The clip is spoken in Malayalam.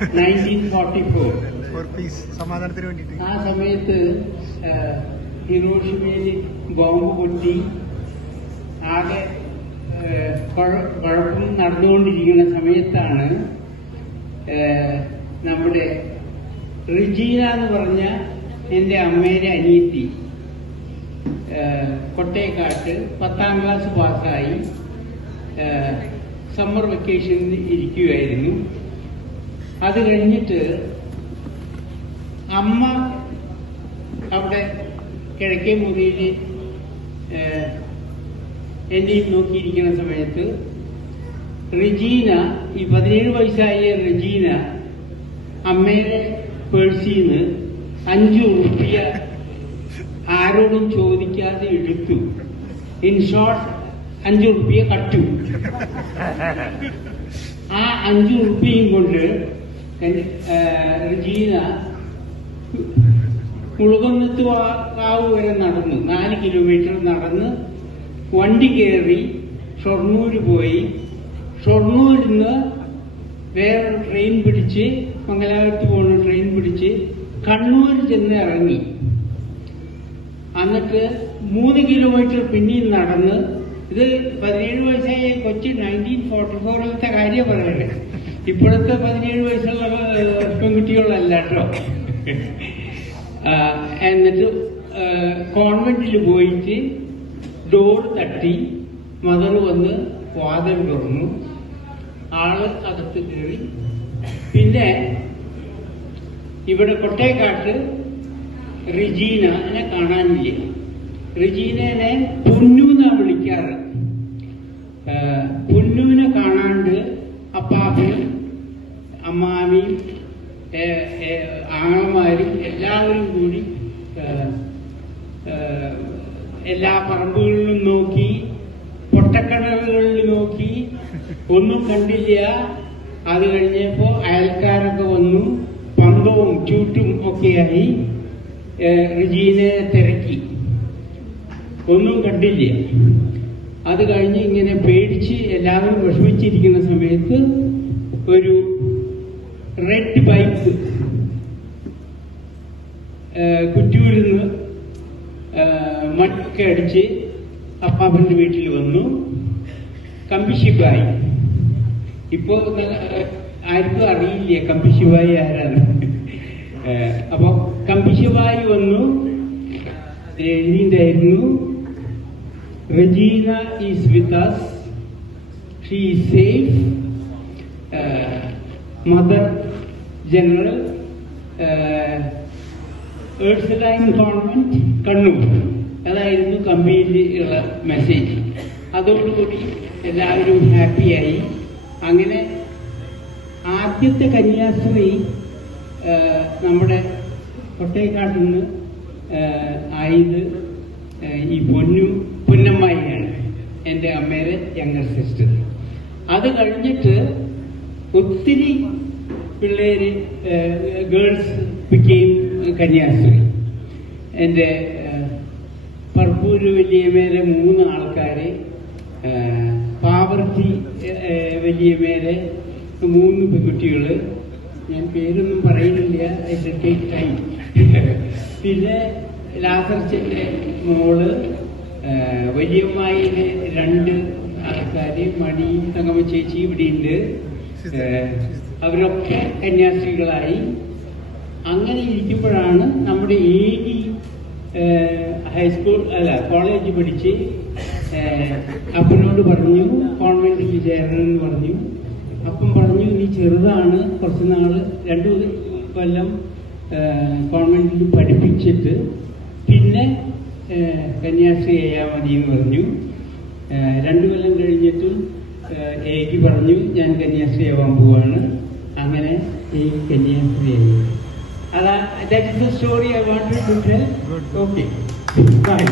1944. സമാധാനത്തിന് വേണ്ടിയിട്ട് ആ സമയത്ത് ഹിരോഷിമയിൽ ബോംബ് പൊട്ടി ആകെ കുഴപ്പം നടന്നുകൊണ്ടിരിക്കുന്ന സമയത്താണ് നമ്മുടെ റിജീന എന്ന് പറഞ്ഞ എൻ്റെ അമ്മയുടെ അനിയത്തി കൊട്ടേക്കാട്ട് 10ാം ക്ലാസ് പാസ്സായി സമ്മർ വെക്കേഷനിൽ ഇരിക്കുകയായിരുന്നു. അത് കഴിഞ്ഞിട്ട് അമ്മ അവിടെ കിഴക്കേ മുറിയിൽ എന്നെയും നോക്കിയിരിക്കുന്ന സമയത്ത് റിജീന, ഈ 17 വയസ്സായ റിജീന അമ്മയുടെ പേഴ്സിൽ നിന്ന് 5 ഉറുപ്പിക ആരോടും ചോദിക്കാതെ എടുത്തു. ഇൻ ഷോർട്ട് 5 ഉറുപ്പിക കട്ടു. ആ 5 ഉറുപ്പികയും കൊണ്ട് റിജീന മുളുകുന്നത്ത് കാവ് വരെ നടന്നു. 4 കിലോമീറ്റർ നടന്ന് വണ്ടി കയറി ഷൊർണൂര് പോയി. ഷൊർണൂരിൽ നിന്ന് വേറൊരു ട്രെയിൻ പിടിച്ച് മംഗലാപുരത്ത് പോകുന്ന ട്രെയിൻ പിടിച്ച് കണ്ണൂർ ചെന്ന് ഇറങ്ങി. എന്നിട്ട് 3 കിലോമീറ്റർ പിന്നെയും നടന്ന്, ഇത് 17 വയസ്സായ കൊച്ചി 1944 കാര്യം പറയട്ടെ, ഇപ്പോഴത്തെ 17 വയസ്സുള്ള പെൺകുട്ടികളല്ല കേട്ടോ. എന്നിട്ട് കോൺവെന്റിൽ പോയിട്ട് ഡോർ തട്ടി. മദർ വന്ന് വാതിൽ തുറന്നു. ആള് അകത്ത് കയറി. പിന്നെ ഇവിടെ കൊട്ടേക്കാട്ട് റിജീനെ കാണാനില്ല. റിജീനെ പൊന്നു എന്നാ വിളിക്കാറ്. പൊന്നുവിനെ കാണാണ്ട് അപ്പാപ്പനും അമ്മാമിയും ആങ്ങളമാരും എല്ലാവരും കൂടി എല്ലാ പറമ്പുകളിലും നോക്കി, പൊട്ടക്കിണറുകളിൽ നോക്കി, ഒന്നും കണ്ടില്ല. അത് കഴിഞ്ഞപ്പോ അയൽക്കാരൊക്കെ വന്നു, പന്തവും ചൂട്ടും ഒക്കെയായി റിജീനെ തിരക്കി, ഒന്നും കണ്ടില്ല. അത് കഴിഞ്ഞ് ഇങ്ങനെ പേടിച്ച് എല്ലാവരും വിഷമിച്ചിരിക്കുന്ന സമയത്ത് ഒരു റെഡ് ബൈക്ക് കുറ്റൂരിൽ നിന്ന് മണ്ണൊക്കെ അടിച്ച് അപ്പാപ്പന്റെ വീട്ടിൽ വന്നു. കമ്പിശിബായി. ഇപ്പോ ആർക്കും അറിയില്ല കമ്പിശിബായി ആരാണ്. അപ്പൊ കമ്പിശിബായി വന്നു. എഴുതിണ്ടായിരുന്നു, Regina is with us. She is safe. Mother General, Ursuline Convent, Kannur. അതായിരുന്നു കമ്പിയിലുള്ള മെസ്സേജ്. അതോടുകൂടി എല്ലാവരും ഹാപ്പിയായി. അങ്ങനെ ആദ്യത്തെ കന്യാസ്ത്രീ നമ്മുടെ കൊട്ടേക്കാട്ടിൽ നിന്ന് ആയത് ഈ പൊന്നമ്മായിയാണ്, എൻ്റെ അമ്മയുടെ യങ്ങർ സിസ്റ്റർ. അത് കഴിഞ്ഞിട്ട് ഒത്തിരി പിള്ളേര് ഗേൾസ് പിക്കെയും കന്യാസ്ത്രീ. എൻ്റെ പറപ്പൂര് വലിയമേലെ 3 ആൾക്കാരെ, പാവർത്തി വലിയമേലെ 3 പെൺകുട്ടികൾ. ഞാൻ പേരൊന്നും പറയുന്നില്ല, ഐ ടേക്ക് ടൈം. പിന്നെ ലാസർച്ചന്റെ മോള്, വലിയമ്മായിലെ 2 ആൾക്കാര്, മണി തങ്കമ്മ ചേച്ചി ഇവിടെയുണ്ട്. അവരൊക്കെ കന്യാസ്ത്രീകളായി. അങ്ങനെ ഇരിക്കുമ്പോഴാണ് നമ്മുടെ ഏഴി ഹൈസ്കൂൾ കോളേജ് പഠിച്ച് അപ്പനോട് പറഞ്ഞു കോൺവെന്റിൽ ചേരണമെന്ന് പറഞ്ഞു. അപ്പം പറഞ്ഞു, നീ ചെറുതാണ്, കുറച്ച് നാള് 2 കൊല്ലം കോൺവെന്റിൽ പഠിപ്പിച്ചിട്ട് പിന്നെ കന്യാസ്ത്രീ ചെയ്യാൻ മതി എന്ന് പറഞ്ഞു. 2 കൊല്ലം കഴിഞ്ഞിട്ടും ഏകി പറഞ്ഞു, ഞാൻ കന്യാസ്ത്രീ ആവാൻ പോവാണ്. അങ്ങനെ ഈ കന്യാസ്ത്രീ ആയി. അതാ, that is the story I wanted to tell. Okay, by.